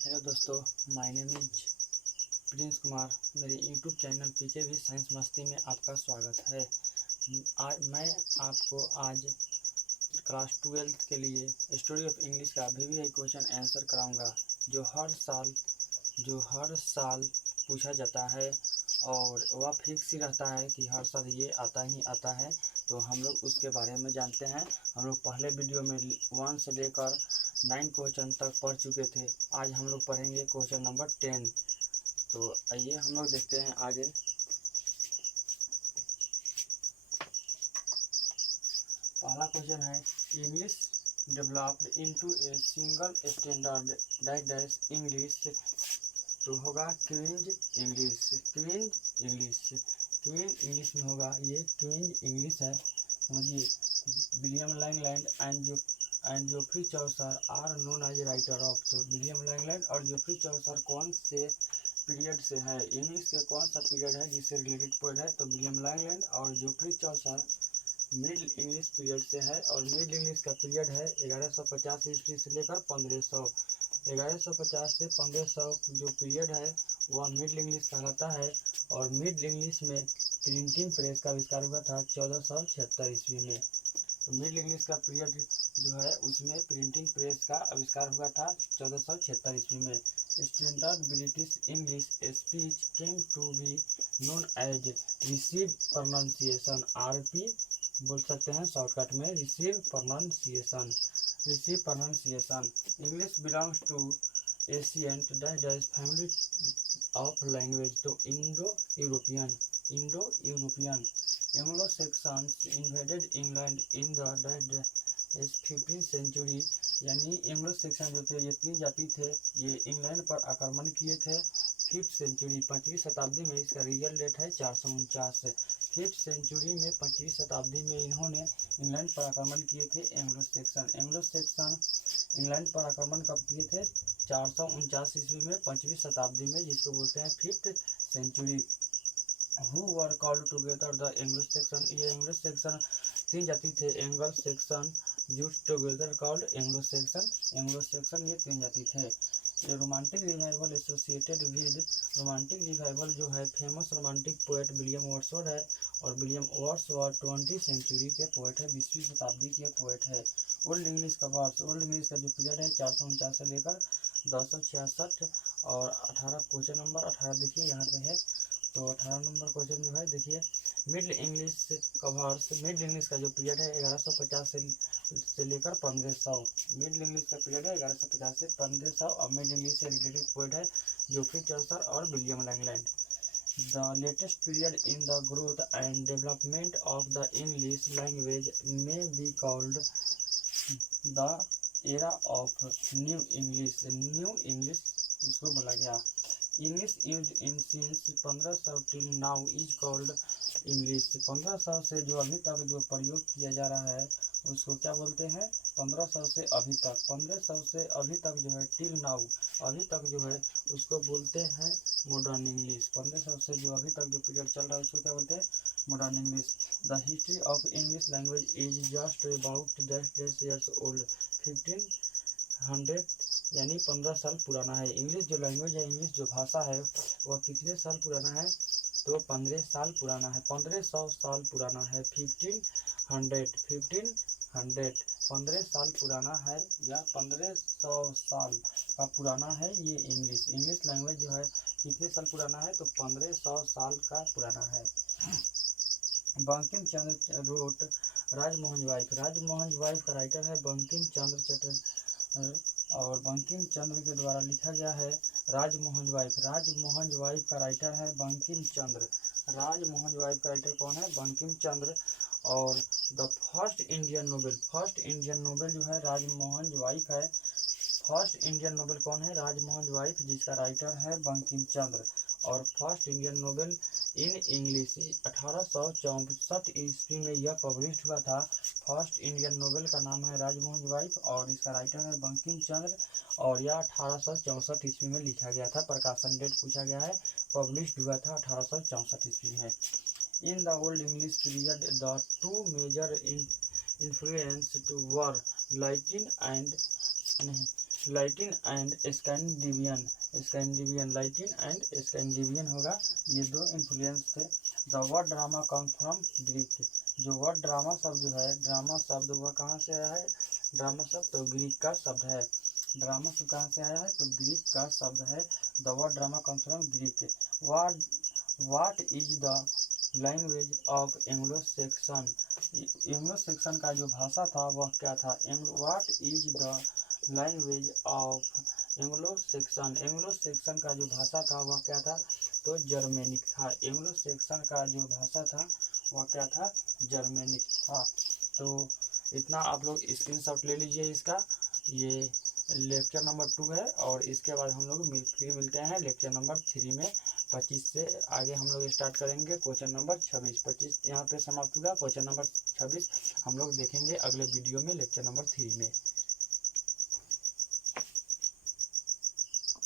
Hello दोस्तों, my name is Prince Kumar. मेरे YouTube channel पीके भी साइंस मस्ती में आपका स्वागत है। आज मैं आपको क्लास 12th के लिए स्टोरी ऑफ इंग्लिश का VVI क्वेश्चन आंसर कराऊंगा, जो हर साल पूछा जाता है और वह फिक्स ही रहता है कि हर साल ये आता ही आता है। तो हम लोग उसके बारे में जानते हैं। हम लोग पहले वीडियो में 1 से लेकर 9 क्वेश्चन तक पढ़ चुके थे। आज हम लोग पढ़ेंगे क्वेश्चन नंबर 10। तो आइए हम लोग देखते हैं आगे। पहला क्वेश्चन है, English developed into a single standard dash English. तो होगा क्वींज इंग्लिश। क्वीन इंग्लिश में होगा, ये क्वींज इंग्लिश है। समझिए, William Langland and Geoffrey Chaucer are known as writer of. तो विलियम लैंगलैंड और जोफ्री चौसर कौन से पीरियड से है, इंग्लिश के कौन सा पीरियड है जिससे रिलेटेड पोएट है? तो विलियम लैंगलैंड और जोफ्री चौसर मिडिल इंग्लिश पीरियड से है। और मिडिल इंग्लिश का पीरियड है 1150 ईस्वी से लेकर 1500। 1150 से 1500 जो पीरियड है वह मिडिल इंग्लिश कहलाता है। और मिडिल इंग्लिश में प्रिंटिंग प्रेस का आविष्कार हुआ था 1476 ईस्वी में। तो मिडिल इंग्लिश का पीरियड जो है उसमें प्रिंटिंग प्रेस का आविष्कार हुआ था 1476 ईस्वी में। Standard British English speech came to be known as receive pronunciation, RP बोल सकते हैं शॉर्टकट में, receive pronunciation. English belongs to ancient dash family of language. तो Indo European. Anglo Saxons invaded England in the 15th century. यानी Anglo Saxon जो थे, ये 3 जाति थे, ये इंग्लैंड पर आक्रमण किए थे 5th सेंचुरी, 5वीं शताब्दी में। इसका रियल डेट है 449। 5th सेंचुरी में 5वीं शताब्दी में इन्होंने इंग्लैंड पर आक्रमण किए थे एंग्लो सेक्शन। इंग्लैंड पर आक्रमण कब किए थे? 449 ईस्वी में, 5वीं शताब्दी में, जिसको बोलते हैं 5th century. Who were called together the Anglo Saxon. ये एंग्लो सेक्शन 3 जाति थे, एंगल सेक्शन यूज टुगेदर कॉल्ड एंग्लो सेक्शन ये 3 जाति थे। ये romantic revival associated with. Romantic revival जो है, famous romantic poet William Wordsworth है। और विलियम वर्ड्सवर्थ 20वीं सेंचुरी के पोएट है, 20वीं शताब्दी के पोएट है। ओल्ड इंग्लिश का जो पीरियड है 449 से लेकर 266। और 18 क्वेश्चन नंबर 18 देखिए यहाँ पे है। तो 18 नंबर क्वेश्चन जो है देखिए, middle English covers. Middle English का जो पीरियड है 1150 से लेकर 1500। मिडिल इंग्लिश का पीरियड है 1150 से 1500। और मिडिल इंग्लिश से रिलेटेड पोएट है जोफ्री चौसर और William Langland. The latest period in the growth and development of the English language में be called the era of new English उसको बोला गया। English used in since 1500 till now is called English. 1500 से जो अभी तक जो प्रयोग किया जा रहा है उसको क्या बोलते हैं? 1500 से अभी तक, 1500 से अभी तक जो है टिल नाउ, अभी तक जो है उसको बोलते हैं मॉडर्न इंग्लिश। 1500 से जो अभी तक जो पीरियड चल रहा है उसको क्या बोलते हैं? Modern English. The history of English language is just about 10 years old. 1500 यानी 15 साल पुराना है। इंग्लिश जो लैंग्वेज है, इंग्लिश जो भाषा है, वह कितने साल पुराना है? तो 15 साल पुराना है, 1500 साल पुराना है। 1500 15 साल पुराना है या 1500 साल का पुराना है ये इंग्लिश लैंग्वेज जो है कितने साल पुराना है? तो 1500 साल का पुराना है। बंकिम चंद्र रोट राजमोहन वाइफ का राइटर है बंकिम चंद्र चटर्जी। और बंकिम चंद्र के द्वारा लिखा गया है राजमोहन वाइफ का राइटर है बंकिम चंद्र। राजमोहन वाइफ का राइटर कौन है? बंकिम चंद्र। और द फर्स्ट इंडियन नोबेल जो है राजमोहन वाइफ है। फर्स्ट इंडियन नोबेल कौन है? राजमोहन वाइफ, जिसका राइटर है बंकिम चंद्र। और first Indian Nobel in English 1864 ईस्वी में यह पब्लिश हुआ था। फर्स्ट इंडियन नोबेल का नाम है राजमोहन वाइफ और इसका राइटर है बंकिम चंद्र। और यह 1864 ईस्वी में लिखा गया था। प्रकाशन डेट पूछा गया है, पब्लिश हुआ था 1864 ईस्वी में। In the old English period the two major influence to were Latin and Latin and Scandinavian, Scandinavian, Latin and Scandinavian होगा, ये दो इन्फ्लुएंस थे। The word drama come from Greek, जो वर्ड ड्रामा शब्द जो है, ड्रामा शब्द वह कहाँ से आया है, ड्रामा शब्द तो ग्रीक का शब्द है। ड्रामा शब्द कहाँ से आया है, तो ग्रीक का शब्द है। The word drama come from Greek. What is the language of Anglo Saxon, Anglo Saxon का जो भाषा था वह क्या था, what is the language of Anglo Saxon, Anglo Saxon का जो भाषा था वह क्या था, तो जर्मेनिक था। एंग्लो सेक्शन का जो भाषा था वह क्या था, जर्मेनिक था। तो इतना आप लोग स्क्रीनशॉट ले लीजिए इसका। ये लेक्चर नंबर 2 है और इसके बाद हम लोग फिर मिलते हैं लेक्चर नंबर 3 में। 25 से आगे हम लोग स्टार्ट करेंगे क्वेश्चन नंबर 26। 25 यहाँ पे समाप्त हुआ, क्वेश्चन नंबर 26 हम लोग देखेंगे अगले वीडियो में लेक्चर नंबर 3 में।